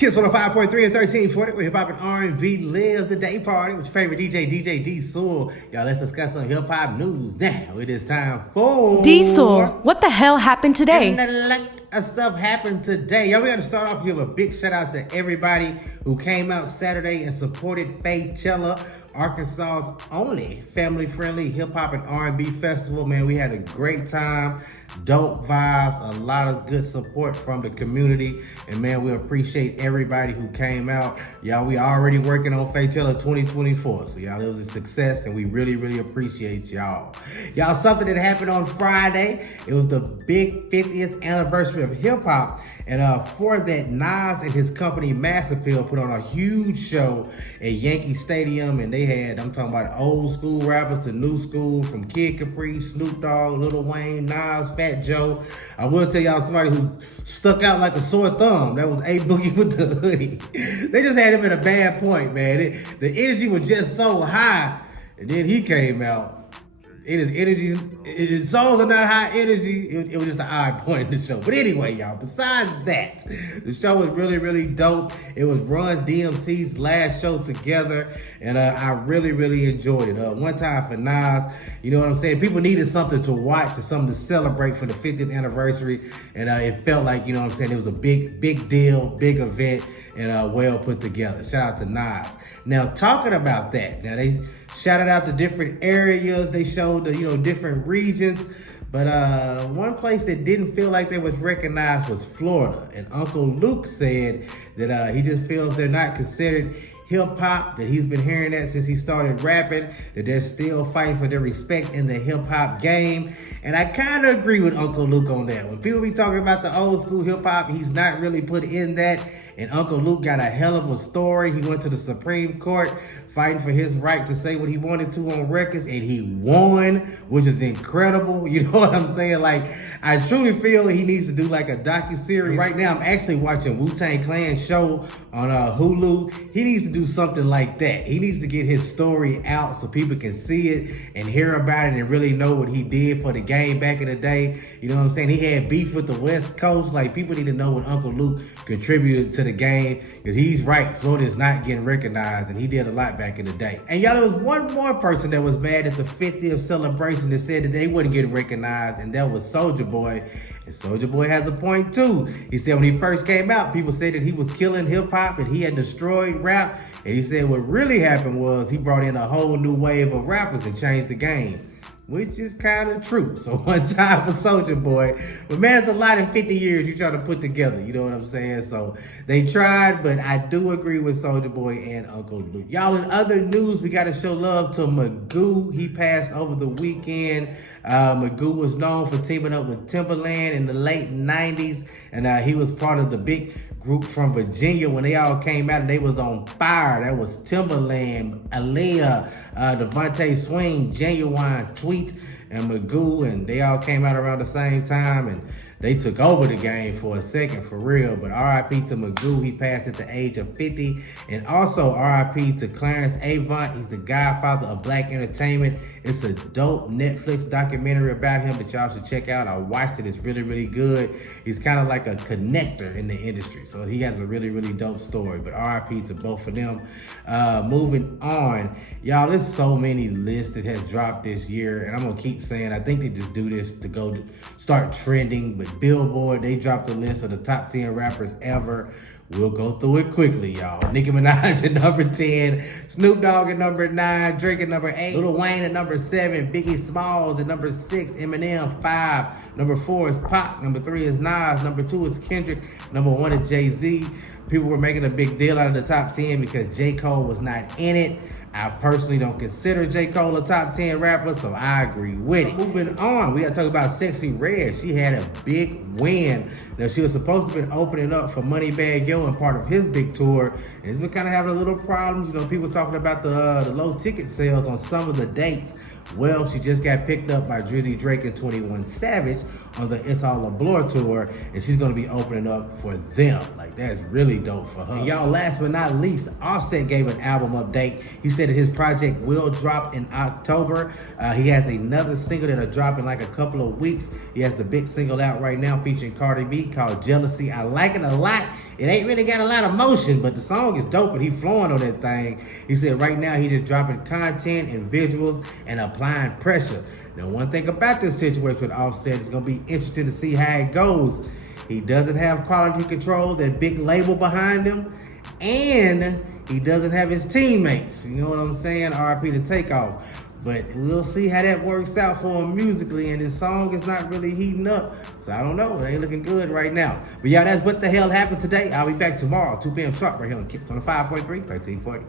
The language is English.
Kiss 105.3 and 1340, where hip hop and R&B lives. The day party with your favorite DJ D Sewell. Y'all, let's discuss some hip hop news now. It is time for D Sewell. What the hell happened today? And a lot of stuff happened today. Y'all, we got to start off. Give a big shout out to everybody who came out Saturday and supported Coachella, Arkansas's only family-friendly hip-hop and R&B festival. Man, we had a great time, dope vibes, a lot of good support from the community, and man, we appreciate everybody who came out. Y'all, we already working on Coachella 2024, so y'all, it was a success, and we really appreciate y'all. Y'all, something that happened on Friday, it was the big 50th anniversary of hip-hop, and for that, Nas and his company Mass Appeal put on a huge show at Yankee Stadium, and they had, I'm talking about old school rappers to new school, from Kid Capri, Snoop Dogg, Lil Wayne, Nas, Fat Joe. I will tell y'all somebody who stuck out like a sore thumb. That was A Boogie with the hoodie. They just had him at a bad point, man. The energy was just so high, and then he came out. His energy, his songs are not high energy. It was just an odd point in the show. But anyway, y'all, besides that, the show was really dope. It was Run DMC's last show together, and I really enjoyed it. One time for Nas, you know what I'm saying? People needed something to watch or something to celebrate for the 50th anniversary, and it felt like, you know what I'm saying, it was a big deal, big event, and well put together. Shout out to Nas. Now, talking about that, now they shouted out the different areas. They showed the, different regions. But one place that didn't feel like they was recognized was Florida. And Uncle Luke said that he just feels they're not considered hip-hop, that he's been hearing that since he started rapping, that they're still fighting for their respect in the hip-hop game. And I kind of agree with Uncle Luke on that. When people be talking about the old school hip-hop, he's not really put in that. And Uncle Luke got a hell of a story. He went to the Supreme Court fighting for his right to say what he wanted to on records, and he won, which is incredible. You know what I'm saying? Like, I truly feel he needs to do like a docuseries. Right now, I'm actually watching Wu-Tang Clan's show on Hulu. He needs to do something like that. He needs to get his story out so people can see it and hear about it and really know what he did for the game back in the day. You know what I'm saying? He had beef with the West Coast. Like, people need to know what Uncle Luke contributed to the game, because he's right. Florida is not getting recognized, and he did a lot back in the day. And y'all, there was one more person that was mad at the 50th celebration that said that they wouldn't get recognized, and that was Soulja Boy. And Soulja Boy has a point too. He said when he first came out, people said that he was killing hip hop and he had destroyed rap. And he said what really happened was he brought in a whole new wave of rappers and changed the game, which is kind of true. So one time for Soulja Boy. But man, it's a lot in 50 years you try to put together. You know what I'm saying? So they tried, but I do agree with Soulja Boy and Uncle Luke. Y'all, in other news, we got to show love to Magoo. He passed over the weekend. Magoo was known for teaming up with Timbaland in the late 90s. And he was part of the big group from Virginia when they all came out and they was on fire. That was Timbaland, Aaliyah, Devontae Swing, Genuine, Tweet, and Magoo, and they all came out around the same time, and they took over the game for a second, for real. But R.I.P. to Magoo. He passed at the age of 50. And also R.I.P. to Clarence Avant. He's the godfather of black entertainment. It's a dope Netflix documentary about him that y'all should check out. I watched it. It's really good. He's kind of like a connector in the industry. So he has a really dope story. But R.I.P. to both of them. Moving on. Y'all, there's so many lists that has dropped this year. And I'm going to keep saying, I think they just do this to go to start trending. But Billboard, they dropped a list of the top 10 rappers ever. We'll go through it quickly, y'all. Nicki Minaj at number 10, Snoop Dogg at number 9, Drake at number 8, Lil Wayne at number 7, Biggie Smalls at number 6, Eminem 5, number 4 is Pac, number 3 is Nas, number 2 is Kendrick, number 1 is Jay-Z. People were making a big deal out of the top 10 because J. Cole was not in it. I personally don't consider J. Cole a top 10 rapper, so I agree with it. Moving on, we gotta talk about Sexyy Red. She had a big win. Now, she was supposed to have been opening up for Moneybagg Yo and part of his big tour. And it's been kind of having a little problems. You know, people talking about the low ticket sales on some of the dates. Well, she just got picked up by Drizzy Drake and 21 Savage on the It's All a Blur tour, and she's gonna be opening up for them. Like, that's really dope for her. And y'all, last but not least, Offset gave an album update. He said that his project will drop in October. He has another single that'll drop in like a couple of weeks. He has the big single out right now featuring Cardi B called Jealousy. I like it a lot. It ain't really got a lot of motion, but the song is dope and he flowing on that thing. He said right now he just dropping content and visuals and applying pressure. Now, one thing about this situation with Offset is gonna be interesting to see how it goes. He doesn't have quality control, that big label behind him, and he doesn't have his teammates. You know what I'm saying? R.I.P. to Takeoff. But we'll see how that works out for him musically, and his song is not really heating up. So I don't know, it ain't looking good right now. But yeah, that's what the hell happened today. I'll be back tomorrow, 2 p.m. sharp, right here on Kiss on the 5.3, 1340.